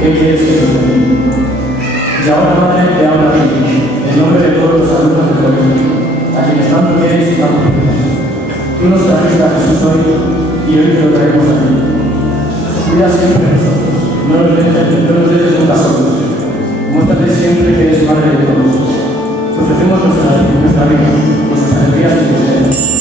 ¿qué quieres que suceda? Y ahora, Madre, te hablo a ti, en nombre de todos los alumnos del colegio, a quienes tanto quieres y tanto quieres. Tú nos trajiste a Jesús hoy y hoy te lo traemos a ti. Cuida siempre de nosotros, no nos dejes nunca solos. Muéstrate siempre que eres Madre de todos. Te ofrecemos nuestra vida, nuestras alegrías y deseos.